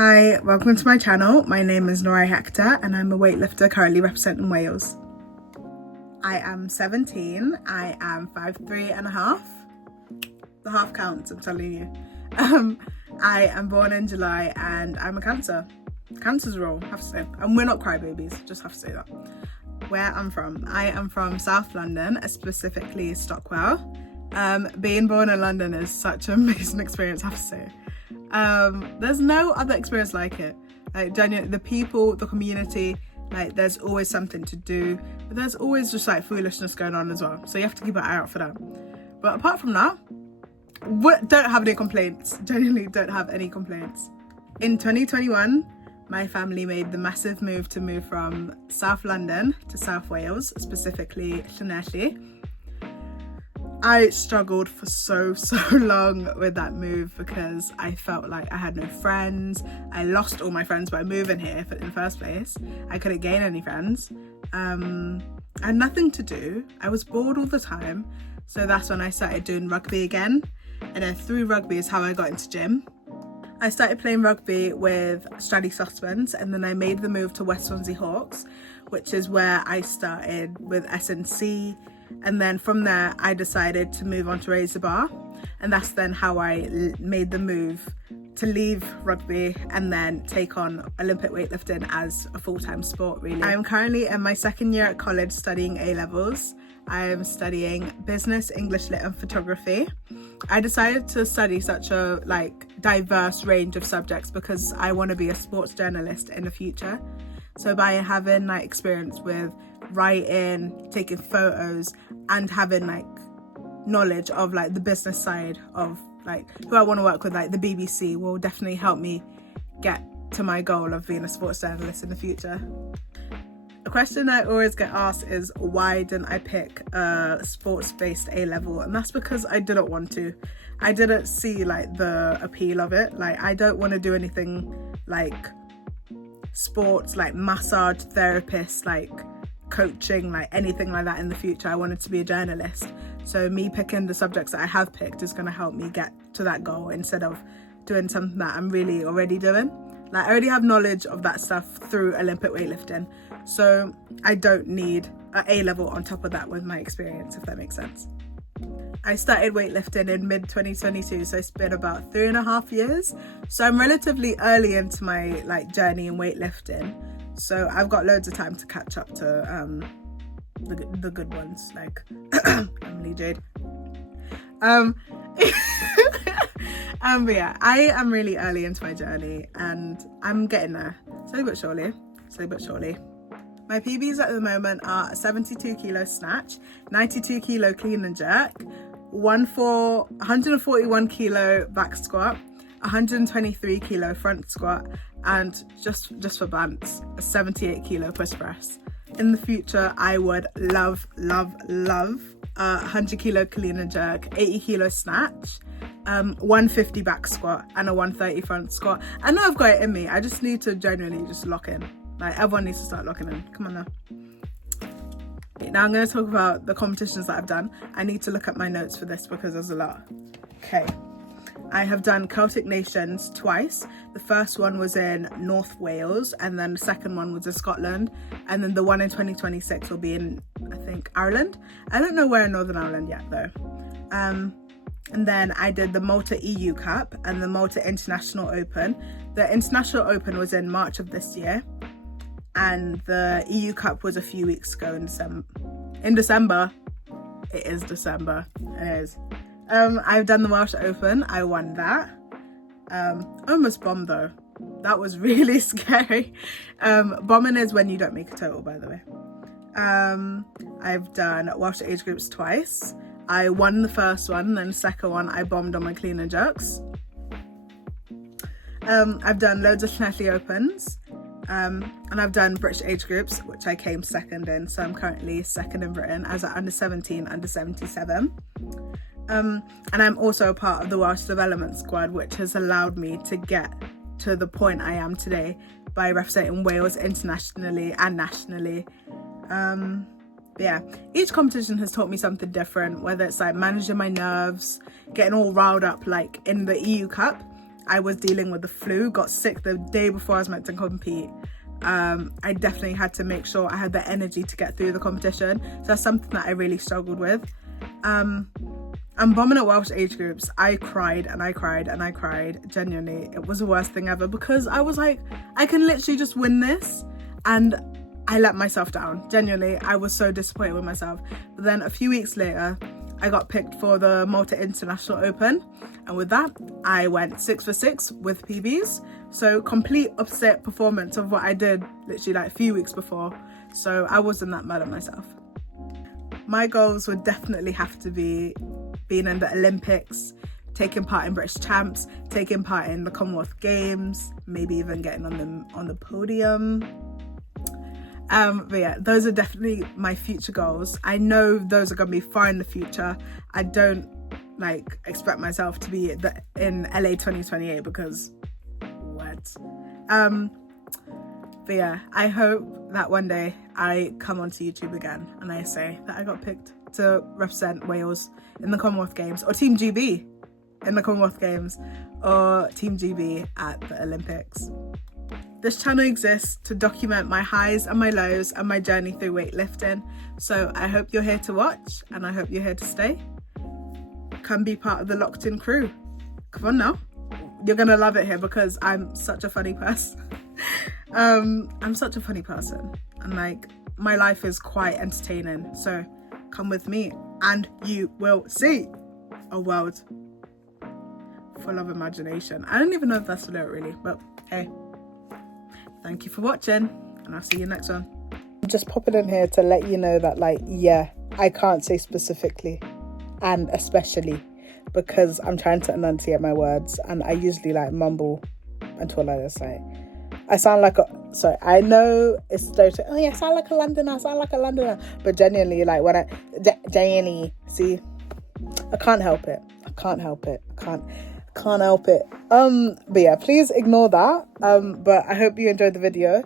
Hi, welcome to my channel. My name is Nyarai Hector and I'm a weightlifter currently representing Wales. I am 17, I am 5'3.5". The half counts, I'm telling you. I am born in July and I'm a Cancer. Cancer's raw, have to say. And we're not crybabies, just have to say that. Where I'm from. I am from South London, specifically Stockwell. Being born in London is such an amazing experience, I have to say. There's no other experience like it. Like, genuinely, the people, the community, like, there's always something to do, but there's always just like foolishness going on as well, so you have to keep an eye out for that. But apart from that, don't have any complaints. Genuinely don't have any complaints. In 2021, my family made the massive move from South London to South Wales, specifically Llanelli. I struggled for so long with that move because I felt like I had no friends. I lost all my friends by moving here in the first place. I couldn't gain any friends. I had nothing to do. I was bored all the time. So that's when I started doing rugby again. And then through rugby is how I got into gym. I started playing rugby with Stradey Saucepans, and then I made the move to West Swansea Hawks, which is where I started with S&C. And then from there, I decided to move on to Raise the Bar. And that's then how I made the move to leave rugby and then take on Olympic weightlifting as a full-time sport, really. I'm currently in my second year at college studying A-levels. I'm studying business, English lit and photography. I decided to study such a diverse range of subjects because I want to be a sports journalist in the future. So by having experience with writing, taking photos, and having knowledge of the business side of who I want to work with, the BBC, will definitely help me get to my goal of being a sports journalist in the future. A question I always get asked is, why didn't I pick a sports-based A-level? And that's because I didn't want to. I didn't see the appeal of it. I don't want to do anything sports, massage therapist, coaching, anything like that in the future. I wanted to be a journalist. So me picking the subjects that I have picked is going to help me get to that goal instead of doing something that I'm really already doing. I already have knowledge of that stuff through Olympic weightlifting. So I don't need an A-level on top of that with my experience, if that makes sense. I started weightlifting in mid-2022, so it's been about 3.5 years. So I'm relatively early into my journey in weightlifting. So I've got loads of time to catch up to the good ones, like Emily Jade. But yeah, I am really early into my journey and I'm getting there, slowly but surely. My PBs at the moment are 72 kilo snatch, 92 kilo clean and jerk, 141 kilo back squat, 123 kilo front squat, and just for bants, a 78 kilo push press. In the future, I would love a 100 kilo clean and jerk, 80 kilo snatch, 150 back squat, and a 130 front squat. I know I've got it in me. I just need to genuinely just lock in. Everyone needs to start locking in. Come on now. Now I'm going to talk about the competitions that I've done. I need to look at my notes for this because there's a lot. Okay. I have done Celtic Nations twice. The first one was in North Wales, and then the second one was in Scotland, and then the one in 2026 will be in, I think, Ireland. I don't know where in Northern Ireland yet though. And then I did the Malta EU Cup and the Malta International Open. The International Open was in March of this year, and the EU Cup was a few weeks ago in December. It is December. It is. I've done the Welsh Open. I won that. Almost bombed though. That was really scary. Bombing is when you don't make a total, by the way. I've done Welsh age groups twice. I won the first one, then the second one I bombed on my clean and jerks. I've done loads of Llanelli Opens. And I've done British age groups, which I came second in. So I'm currently second in Britain as an under 17, under 77. And I'm also a part of the Welsh Development Squad, which has allowed me to get to the point I am today by representing Wales internationally and nationally. Yeah, each competition has taught me something different, whether it's managing my nerves, getting all riled up in the EU Cup. I was dealing with the flu, got sick the day before I was meant to compete. I definitely had to make sure I had the energy to get through the competition. So that's something that I really struggled with. And bombing at Welsh age groups, I cried and I cried and I cried. Genuinely, it was the worst thing ever, because I was like, I can literally just win this, and I let myself down. Genuinely, I was so disappointed with myself. But then a few weeks later, I got picked for the Malta International Open, and with that, I went 6 for 6 with PBs. So complete opposite performance of what I did literally like a few weeks before. So I wasn't that mad at myself. My goals would definitely have to be being in the Olympics, taking part in British Champs, taking part in the Commonwealth Games, maybe even getting on the podium. But yeah, those are definitely my future goals. I know those are going to be far in the future. I don't like expect myself to be in LA 2028, because what? But yeah, I hope that one day I come onto YouTube again and I say that I got picked to represent Wales in the Commonwealth Games, or Team GB in the Commonwealth Games, or Team GB at the Olympics. This channel exists to document my highs and my lows and my journey through weightlifting. So I hope you're here to watch, and I hope you're here to stay. Come be part of the Locked In crew. Come on now. You're gonna love it here, because I'm such a funny person. I'm such a funny person, and like, my life is quite entertaining. So come with me and you will see a world full of imagination. I don't even know if that's the lyric really, but hey, thank you for watching, and I'll see you next one. I'm just popping in here to let you know that, like, yeah, I can't say specifically and especially, because I'm trying to enunciate my words, and I usually like mumble until I just like, I sound like I know it's stereotype. Oh yeah, I sound like a Londoner, but genuinely, like, when I genuinely see, I can't help it. Can't help it. But yeah, please ignore that. But I hope you enjoyed the video.